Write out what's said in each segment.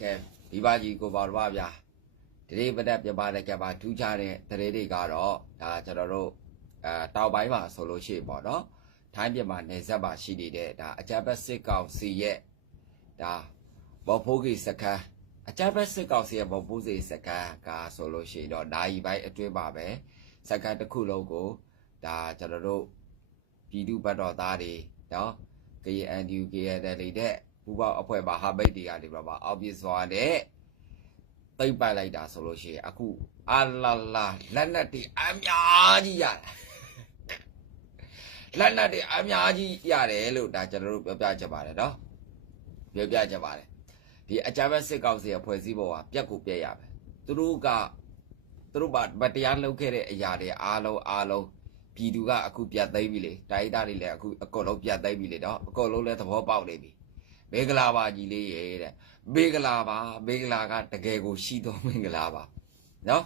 ကဲဒီပါကြီးကိုပါတော့ပါဗျာဒီနေ့ပဒက်ပြပါတဲ့ကပါထူးခြားတဲ့တရေတွေကတော့ဒါကျွန်တော်တို့အဲတောက်ပိုင်းမှာဆိုလို့ရှိရင်ပေါ့နော်ထိုင်းပြည်မှာနေဆက်ပါရှိနေတဲ့ဒါအကြပ်ပတ်စစ်ကောင်စီရဲ့ဒါဘောဖိုးကြီးစကန်အကြပ်ပတ်စစ်ကောင်စီရဲ့ဘောဖိုးစီစကန်ကဆိုလို့ရှိရင်တော့ဓာကြီးပိုင်းအတွင်းပါပဲစကန်တစ်ခုလုံးကိုဒါကျွန်တော်တို့ပြည်သူဘတ်တော်သားတွေနော် KNU KNL တွေတဲ့ ပူပေါင်းအဖွဲ့ပါဟာဘိတ်တွေကနေပြပါအောက်ပြစွာတဲ့သိမ့်ပိုက်လိုက်တာဆိုလို့ရှိရင်အခုအလာလာလက်နက်တွေအများကြီးရတယ်လက်နက်တွေအများကြီးရတယ်လို့ဒါကျွန်တော်တို့ပြောပြချင်ပါတယ်နော်ပြောပြချင်ပါတယ်ဒီအကြမ်းဖက်စစ်ကောင်စီရဲ့ဖွဲ့စည်းပုံကပြက်ကိုပြက်ရမယ်သူတို့ကသူတို့ဗတရားလုပ်ခဲ့တဲ့အရာတွေအားလုံးအားလုံးပြည်သူကအခုပြတ်သိမ်းပြီလေတိုင်းသားတွေလည်းအခုအကုန်လုံးပြတ်သိမ်းပြီလေတော့အကုန်လုံးလည်းသဘောပေါက်နေပြီ မေဂလာပါကြီးလေးရေတဲ့မေဂလာပါမေဂလာကတကယ်ကိုရှိတော်မင်္ဂလာပါနော်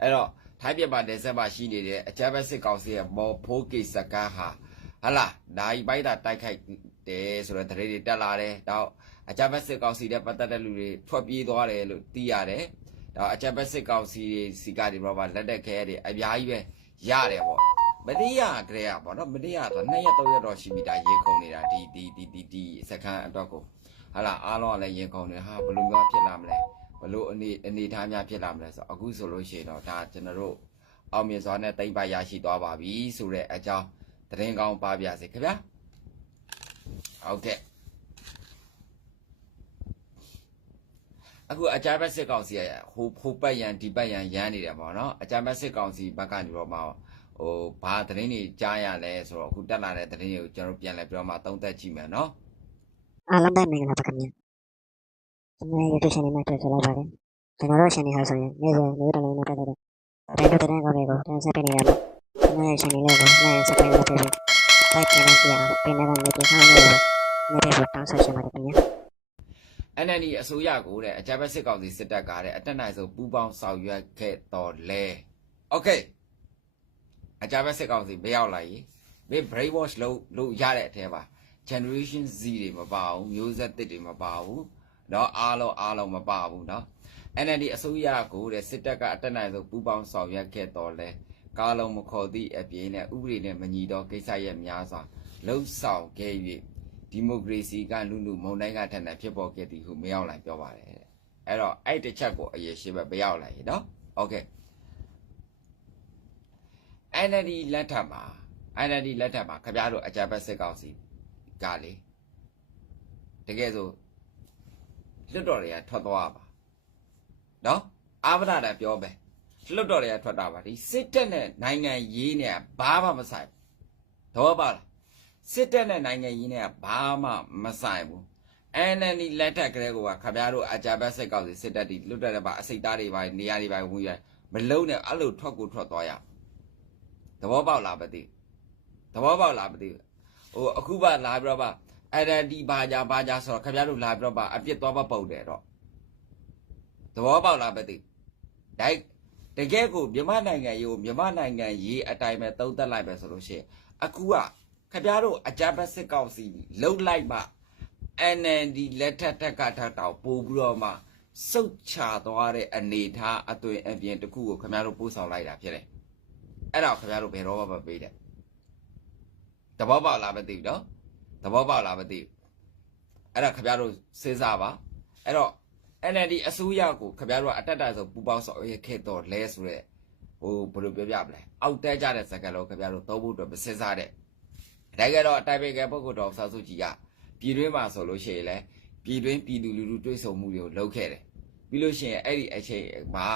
အဲ့တော့ထိုင်းပြည်မှာဒေဆက်မှာရှိနေတဲ့အကြမ်းဖက်စစ်ကောင်စီရဲ့မော်ဖိုးကိစကန်းဟာဟလာနိုင်ပိုက်တာတိုက်ခိုက်တယ်ဆိုတော့တရေတွေတက်လာတယ်တော့အကြမ်းဖက်စစ်ကောင်စီနဲ့ပတ်သက်တဲ့လူတွေထွက်ပြေးသွားတယ်လို့သိရတယ်တော့အကြမ်းဖက်စစ်ကောင်စီစီကဒီဘောပါလက်တက်ခဲတွေအများကြီးပဲရတယ်ပေါ့ မတရားကလေးอ่ะပေါ့နော်မတရားတော့2ရက်3ရက်တော့ရှိပြီဒါရေခုံနေတာဒီဒီဒီဒီဒီစခန်းအတွက်ကိုဟာလာအားလုံးကလည်းရေခုံနေဟာဘလို့များဖြစ်လာမလဲဘလို့အနေအနေထားများဖြစ်လာမလဲဆိုအခုဆိုလို့ရှိရင်တော့ဒါကျွန်တော်တို့အောင်မြင်စွာနဲ့တိမ့်ပိုက်ရရှိသွားပါပြီဆိုတဲ့အကြောင်းသတင်းကောင်းပါပြစေခင်ဗျာဟုတ်ကဲ့အခုအကြမ်းဖက်စစ်ကောင်စီကဟိုဟိုပတ်ရန်ဒီပတ်ရန်ရမ်းနေတယ်ပေါ့နော်အကြမ်းဖက်စစ်ကောင်စီဘက်ကနေတော့မှ ဟိုဘာသတင်းတွေကြားရလဲဆိုတော့အခုတက်လာတဲ့သတင်းတွေကိုကျွန်တော်ပြန်လဲပြောမှသုံးသပ်ကြည့်မယ်နော်အားလုံးပဲမင်္ဂလာပါခင်ဗျာကျွန်တော်ရဲ့ YouTube channel မှာတွေ့ကြလိုက်ပါတယ်ကျွန်တော်တို့ channel ဟာဆိုရင်နေ့စဉ်နေ့တိုင်းနဲ့ပတ်သက်တဲ့တိုင်းတို့တဲ့ကောင်းတွေကိုတင်ဆက်ပေးနေရမှာကျွန်တော်ရဲ့ channel လေးကိုလည်း subscribe လုပ်ပေးပြီး like နဲ့ပြန်ပြန်ပေးနေတဲ့နေ့တိုင်းဟာလို့နေ့တိုင်းကိုတောင်းဆိုချင်ပါတယ်ခင်ဗျာ NND အစိုးရကိုတဲ့အကြမ်းဖက်စစ်ကောင်စီစစ်တပ်ကတဲ့အတက်နိုင်ဆုံးပူးပေါင်းဆောင်ရွက်ခဲ့တော်လဲ။ Okay အကြမ်းဖက်စစ်ကောင်စီမရောက်လာရင်မင်း brain wash လုပ်လုပ်ရတဲ့အထဲမှာ generation Z တွေမပါဘူးမျိုးဆက်သစ်တွေမပါဘူးเนาะအားလုံးအားလုံးမပါဘူးเนาะ NND အစိုးရကိုတဲ့စစ်တပ်ကအတက်နိုင်ဆုံးပူးပေါင်းဆောင်ရွက်ခဲ့တော်လဲကားလုံးမခေါ်သည့်အပြင်နဲ့ဥပဒေနဲ့မညီသောကိစ္စရဲ့များစွာလှုပ်ဆောင်ခဲ့၍ ဒီမိုကရေစီကလူလူမုံတိုင်းကထက်နဲ့ဖြစ်ပေါ်ခဲ့သည်ဟုမရောက်လိုက်ပြောပါတယ်တဲ့အဲ့တော့အဲ့တစ်ချက်ကိုအရေးရှိပဲမရောက်လိုက်ရေနော်โอเค NLD လက်ထက်မှာ NLD လက်ထက်မှာခင်ဗျားတို့အကြမ်းဖက်စစ်ကောင်စီကလေတကယ်ဆိုလွတ်တော်တွေကထွက်သွားပါနော်အာဗဒတာပြောပဲလွတ်တော်တွေကထွက်တာပါဒီစစ်တပ်နဲ့နိုင်ငံရေးနဲ့ဘာမှမဆိုင်တော့ပါလားစစ်တပ်နဲ့နိုင်ငံရေးနဲ့ဘာမှမဆိုင်ဘူး NND လက်ထက်ကလေးကခဗျားတို့အကြမ်းဖက်စစ်ကောင်စီစစ်တပ်တွေလွတ်တဲ့ပါအစိတ်သားတွေပါနေရာတွေပါဝင်ရမလုံးနဲ့အဲ့လိုထွက်ကိုထွက်သွားရ သဘောပေါက်လားမသိသဘောပေါက်လားမသိဟိုအခုပါလာပြီးတော့ပါ NND ဘာညာဘာညာဆိုတော့ခဗျားတို့လာပြီးတော့ပါအပြစ်သွားမပုတ်တယ်တော့သဘောပေါက်လားမသိဒိုက်တကယ်ကိုမြန်မာနိုင်ငံရေးကိုမြန်မာနိုင်ငံရေးအတိုင်းပဲသုံးသပ်လိုက်ပဲဆိုလို့ရှိရင်အခုကခင်ဗျားတို့အကြမ်းဖက်စစ်ကောင်စီလှုပ်လိုက်မှ NND လက်ထက်ထက်ကထက်တောင်ပို့ပြီးတော့မှစုတ်ချသွားတဲ့အနေထားအသွင်အပြင်တစ်ခုကိုခင်ဗျားတို့ပို့ဆောင်လိုက်တာဖြစ်တယ်။ အဲ့တော့ခင်ဗျားတို့ဘယ်တော့မှမပေးတဲ့။သဘောပေါက်လားမသိဘူးနော်။သဘောပေါက်လားမသိဘူး။အဲ့တော့ခင်ဗျားတို့စဉ်းစားပါ။အဲ့တော့ NLD အစိုးရကိုခင်ဗျားတို့ကအတက်တာဆိုပူပေါင်းဆောင်ရခဲ့တော့လဲဆိုရက်ဟိုဘယ်လိုပြောပြမလဲ။အောက်တဲကြတဲ့စကားလုံးခင်ဗျားတို့သုံးဖို့အတွက်မစဉ်းစားတဲ့တကယ်တော့အတိုင်ပင်ခံပုဂ္ဂိုလ်တော်ဆာစုကြည်ကပြည်တွင်းမှာဆိုလို့ရှိရင်လည်းပြည်တွင်းပြည်သူလူထုတွေ့ဆုံမှုတွေကိုလုပ်ခဲ့တယ်ပြီးလို့ရှိရင်အဲ့ဒီအချိန်မှာ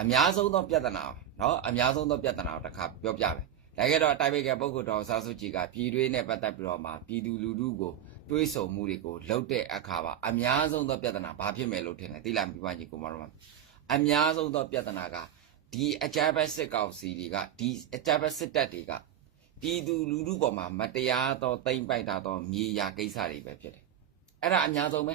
အများဆုံးသောပြဿနာ နော်အများဆုံးသောပြဿနာကိုတစ်ခါပြောပြမယ်ဒါကြတော့တိုင်ပိတ်ကပုဂ္ဂိုလ်တော်ဆာစုကြည်ကပြည်တွင်းနဲ့ပတ်သက်ပြီးတော့မှပြည်သူလူထုကိုတွေးဆမှုတွေကိုလှုပ်တဲ့အခါပါအများဆုံးသောပြဿနာဘာဖြစ်မယ်လို့ထင်တယ်သိလားမိဘကြီးကိုမတော်အများဆုံးသောပြဿနာကဒီအကြမ်းဖက်စစ်ကောင်စီတွေကဒီအကြမ်းဖက်စစ်တပ်တွေကပြည်သူလူထုပေါ်မှာမတရားသောတိမ့်ပိုက်တာသောမြေယာကိစ္စတွေပဲဖြစ်တယ်အဲ့ဒါအများဆုံးပဲ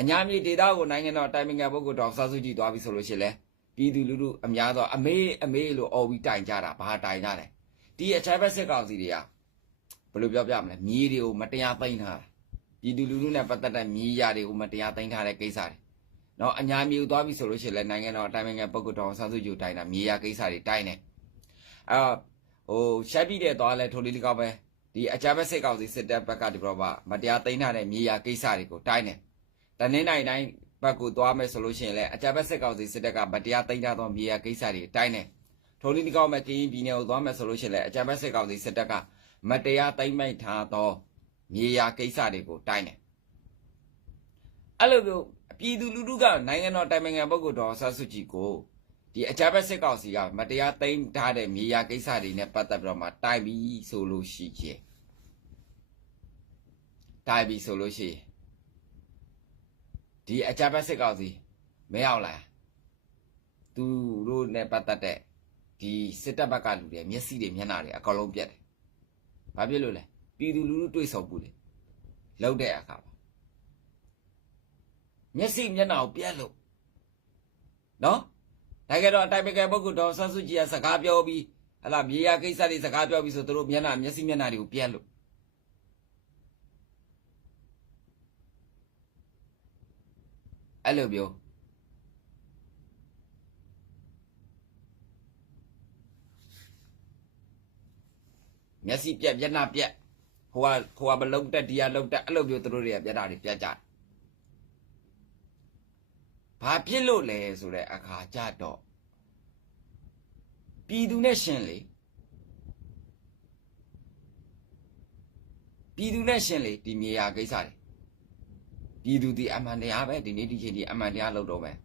အညာမြေဒေသကိုနိုင်ငံတော်တိုင်ပင်ခံပုဂ္ဂိုလ်တော်ဆာစုကြည်သွားပြီဆိုလို့ရှိရင် ပြည်သူလူထုအများသောအမေးအမေးလို့အော်ပြီးတိုင်ကြတာဘာတိုင်ကြလဲ။ဒီအချိုက်ဘက်စစ်ကောင်စီတွေကဘယ်လိုပြောပြမလဲမြေတွေကိုမတရားသိမ်းထားတာပြည်သူလူထုနဲ့ပတ်သက်တဲ့မြေယာတွေကိုမတရားသိမ်းထားတဲ့ကိစ္စတွေနော်အညာမြေကိုသွားပြီဆိုလို့ရှိရင်လည်းနိုင်ငံတော်အတိုင်းအမြံပုဂ္ဂိုလ်တော်ဆန်းစုကြည်ကိုတိုင်းတာမြေယာကိစ္စတွေတိုင်းတယ်အာဟိုရှက်ပြီးတဲ့သွားလဲထိုလေးလေးကောက်ပဲဒီအကြမ်းဖက်စစ်ကောင်စီစစ်တပ်ဘက်ကဒီတော့မတရားသိမ်းထားတဲ့မြေယာကိစ္စတွေကိုတိုင်းတယ်တနင်္လာရီတိုင်း ဘက်ကိုသွားမယ်ဆိုလို့ရှိရင်လည်းအကြမ်းဖက်စစ်ကောင်စီစစ်တပ်ကမတရားသိမ်းထားသောမြေယာကိစ္စတွေတိုင်းတယ်ထိုလေးလေးကောက်မဲ့ကရင်ပြည်နယ်ကိုသွားမယ်ဆိုလို့ရှိရင်လည်းအကြမ်းဖက်စစ်ကောင်စီစစ်တပ်ကမတရားသိမ်းမိတ်ထားသောမြေယာကိစ္စတွေကိုတိုင်းတယ်အဲ့လိုမျိုးပြည်သူလူထုကနိုင်ငံတော်တိုင်ပင်ခံပုဂ္ဂိုလ်တော်ဆတ်စုကြည်ကိုဒီအကြမ်းဖက်စစ်ကောင်စီကမတရားသိမ်းထားတဲ့မြေယာကိစ္စတွေနဲ့ပတ်သက်ပြီးတော့မှတိုင်ပြီးဆိုလို့ရှိရင်တိုင်ပြီးဆိုလို့ရှိရင် ဒီအကြမ်းဖက်စစ်ကောင်စီမဲအောင်လားသူတို့နဲ့ပတ်သက်တဲ့ဒီစစ်တပ်ဘက်ကလူတွေမျက်စိတွေမျက်နှာတွေအကောင်လုံးပြတ်တယ်။ဘာဖြစ်လို့လဲပြည်သူလူထုတွေ့ဆုံမှုလေလောက်တဲ့အခါပါမျက်စိမျက်နှာကိုပြက်လို့နော်ဒါကြတော့အတိုင်ပင်ခံပုဂ္ဂိုလ်တော်ဆန်းစုကြည်ကစကားပြောပြီးဟလာမြေယာကိစ္စတွေစကားပြောပြီးဆိုသူတို့မျက်နှာမျက်စိမျက်နှာတွေကိုပြက်လို့ အဲ့လိုပြောမျက်စိပြက်မျက်နှာပြက်ဟိုကဟိုကမလုံတက်ဒီကလုံတက်အဲ့လိုမျိုးသူတို့တွေကပြတ်တာတွေပြတ်ကြတယ်ဘာဖြစ်လို့လဲဆိုတဲ့အခါကြတော့ပြည်သူနဲ့ရှင်လေပြည်သူနဲ့ရှင်လေဒီမြေယာကိစ္စတွေ ပြည်သူဒီအမှန်တရားပဲဒီနေ့ဒီချိန်ဒီအမှန်တရားလုပ်တော့မယ်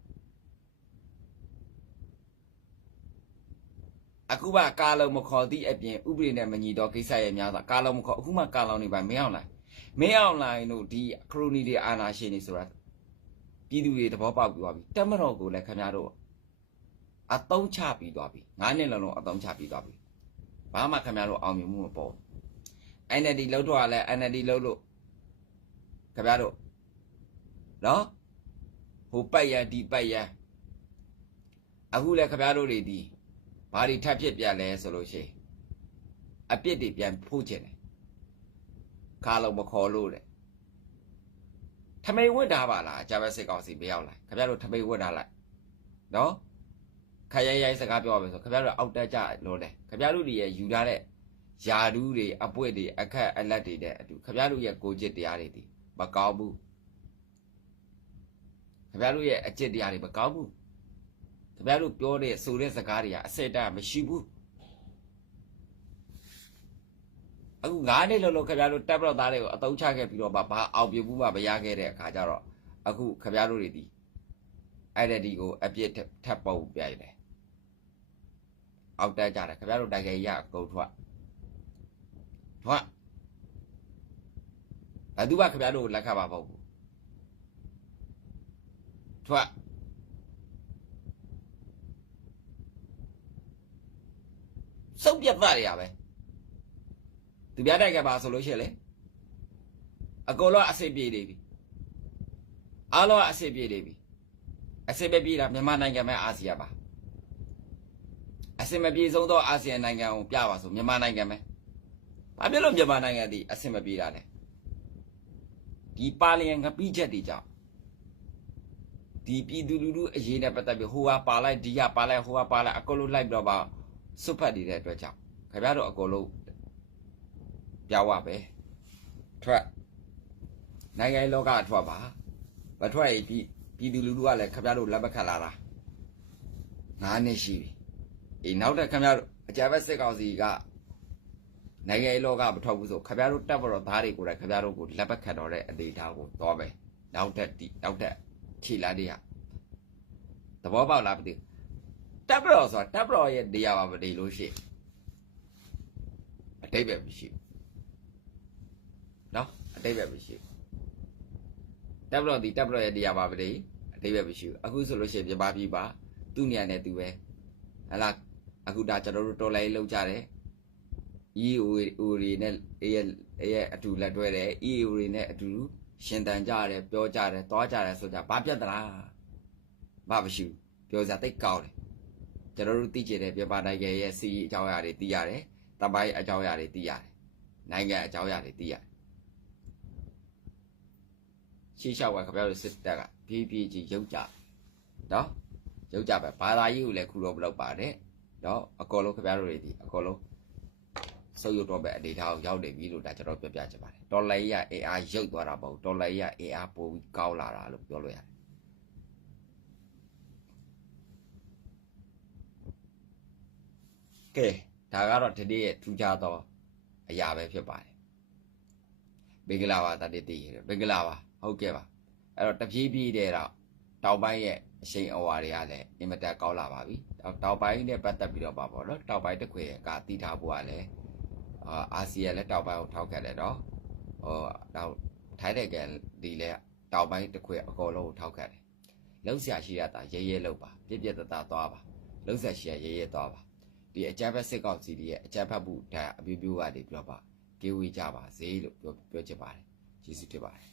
အခုကကာလုံးမခေါ်သည့်အပြင်ဥပဒေနဲ့မညီတော့ကိစ္စရဲ့များစွာကာလုံးမခေါ်အခုမှကာလုံးနေပါမင်းအောင်လိုက်မင်းအောင်လိုက်တို့ဒီခရိုနီတွေအာနာရှင်တွေဆိုတာပြည်သူတွေသဘောပေါက်ပြီးသွားပြီတက်မတော်ကိုလည်းခင်ဗျားတို့အတုံးချပြီးသွားပြီငါးနှစ်လုံးလုံးအတုံးချပြီးသွားပြီဘာမှခင်ဗျားတို့အောင်မြင်မှုမပေါ် NLD လောက်တော့လည်း NLD လောက်လို့ခင်ဗျားတို့ နော်ဟိုပတ်ရဒီပတ်ရအခုလည်းခင်ဗျားတို့တွေဒီဘာတွေထပ်ဖြစ်ပြန်လဲဆိုလို့ရှိရင်အပြစ်တွေပြန်ဖို့ကျင်တယ်ခါလုံးမခေါ်လို့တဲ့ထမိန်ဝတ်ထားပါလားဂျာဘက်စစ်ကောင်စီမရောက်လာခင်ဗျားတို့ထမိန်ဝတ်ထားလိုက်နော်ခရရိုက်စကားပြောပါမယ်ဆိုခင်ဗျားတို့အောက်တက်ကြလို့တယ်ခင်ဗျားတို့တွေရယူထားတဲ့ယာဒူးတွေအပွင့်တွေအခက်အလက်တွေတဲ့အတူခင်ဗျားတို့ရဲ့ကိုจิตတရားတွေဒီမကောင်းဘူး ခင်ဗျားတို့ရဲ့အจิตတရားတွေမကောင်းဘူးခင်ဗျားတို့ပြောတဲ့ဆိုတဲ့စကားတွေကအစစ်တမရှိဘူးအခုငါးနှစ်လုံးလုံးခင်ဗျားတို့တက်ပတော့သားတွေကိုအတုံးချခဲ့ပြီးတော့ဘာအောင်ပြမှုမှမရခဲ့တဲ့အခါကျတော့အခုခင်ဗျားတို့တွေဒီအဲ့ဒါဒီကိုအပြစ်ထပ်ပုံပြိုင်တယ်အောက်တက်ကြတယ်ခင်ဗျားတို့တိုင်ကြရအကုန်ထွက်ထွက်ဘယ်သူမှခင်ဗျားတို့ကိုလက်ခတ်ပါမဟုတ်ဘူး ထွက်စုပ်ပြတ်သားတွေရပဲသူပြတိုက်ကပါဆိုလို့ရှိရင်လေအကုန်လုံးအစိပ်ပြေးနေပြီအားလုံးအစိပ်ပြေးနေပြီအစိပ်ပဲပြေးတာမြန်မာနိုင်ငံမဲ့အာဆီယံပါအစိပ်မပြေဆုံးသောအာဆီယံနိုင်ငံကိုပြပါဆိုမြန်မာနိုင်ငံပဲဘာဖြစ်လို့မြန်မာနိုင်ငံဒီအစိပ်မပြေတာလဲဒီပါလျံငပိချက်တွေကြောင့် ဒီပြည်သူလူထုအရေးနဲ့ပတ်သက်ပြီးဟိုဟာပါလိုက်ဒီဟာပါလိုက်ဟိုဟာပါလိုက်အကုန်လုံးလိုက်ပြီးတော့ပါစွတ်ဖတ်နေတဲ့အတွက်ကြောင့်ခင်ဗျားတို့အကုန်လုံးပြောင်းရပဲထွက်နိုင်ငံရေးလောကထွက်ပါမထွက်ရင်ပြည်ပြည်သူလူထုကလည်းခင်ဗျားတို့လက်မခတ်လာတာငါးနှစ်ရှိပြီအေးနောက်တဲ့ခင်ဗျားတို့အကြမ်းဖက်စစ်ကောင်စီကနိုင်ငံရေးလောကမထွက်ဘူးဆိုခင်ဗျားတို့တက်ပေါ်တော့သားတွေကိုလည်းခင်ဗျားတို့ကိုလက်မခတ်တော့တဲ့အသေးထားကိုတော့ပဲနောက်တက်ဒီနောက်တက် ခြေလာတွေကသဘောပေါက်လားမသိဘူးတပ်ပတော်ဆိုတာတပ်ပတော်ရဲ့နေရာမှာမနေလို့ရှိရင်အတိတ်ပဲမရှိဘူးနော်အတိတ်ပဲမရှိဘူးတပ်ပတော်ဒီတပ်ပတော်ရဲ့နေရာမှာမနေအတိတ်ပဲမရှိဘူးအခုဆိုလို့ရှိရင်ပြပါပြီပါသူ့နေရာနဲ့သူပဲဟလာအခုဒါကျွန်တော်တို့တော်လိုင်းလောက်ကြတယ် EO တွေနဲ့ရဲ့ရဲ့အတူလက်တွဲတယ် EO တွေနဲ့အတူ ရှင်တန်ကြတယ်ပြောကြတယ်သွားကြတယ်ဆိုကြဘာပြတ်သလားဘာမရှိဘူးပြောစရာတိတ်ကောင်းတယ်ကျွန်တော်တို့သိကျင်တဲ့ပြပနိုင်ငံရဲ့စီအကြောင်းအရာတွေသိရတယ်တပိုင်းအကြောင်းအရာတွေသိရတယ်နိုင်ငံအကြောင်းအရာတွေသိရတယ်ရှေးလျှောက်ကခင်ဗျားတို့စစ်တပ်ကပြေးပြေးချင်းရုပ်ကြနော်ရုပ်ကြပဲဘာသာရေးကိုလည်းခုတော့မလုပ်ပါနဲ့နော်အကောလုံးခင်ဗျားတို့တွေဒီအကောလုံး ဆုပ်ရုပ်တော့ပဲအနေထားကိုရောက်နေပြီလို့ဒါကျွန်တော်ပြောပြချင်ပါတယ်ဒေါ်လာကြီးက AR ရုပ်သွားတာမဟုတ်ဒေါ်လာကြီးက AR ပိုပြီးကောင်းလာတာလို့ပြောလို့ရတယ်ကဲဒါကတော့ဒီနေ့ရဲ့ထူးခြားသောအရာပဲဖြစ်ပါတယ်မင်္ဂလာပါတတိတိမင်္ဂလာပါဟုတ်ကဲ့ပါအဲ့တော့တပြေးပြေးတဲ့တော့တောင်ပိုင်းရဲ့အရှိန်အဝါတွေကလည်းအင်မတန်ကောင်းလာပါပြီတောင်တောင်ပိုင်းနဲ့ပတ်သက်ပြီးတော့ပါပေါ့နော်တောင်ပိုင်းတစ်ခွေကတည်ထားဖို့ကလည်း အာအာဆီယံလည်းတောင်ပိုင်းကိုထောက်ခဲ့တယ်နော်ဟိုတော့ထိုင်းတဲ့ကဒီလည်းတောင်ပိုင်းတစ်ခွေအကုန်လုံးကိုထောက်ခဲ့တယ်လုံးဆရာရှိရတာရဲရဲလုံးပါပြက်ပြက်တသားသွားပါလုံးဆရာရှိရရဲရဲသွားပါဒီအကြမ်းဖက်စစ်ကောင်စီရဲ့အကြမ်းဖက်မှုဒါအပြူပြူကနေပြီးတော့ပါကေဝေးကြပါစေလို့ပြောပြောချင်ပါတယ်ကျေးဇူးတင်ပါတယ်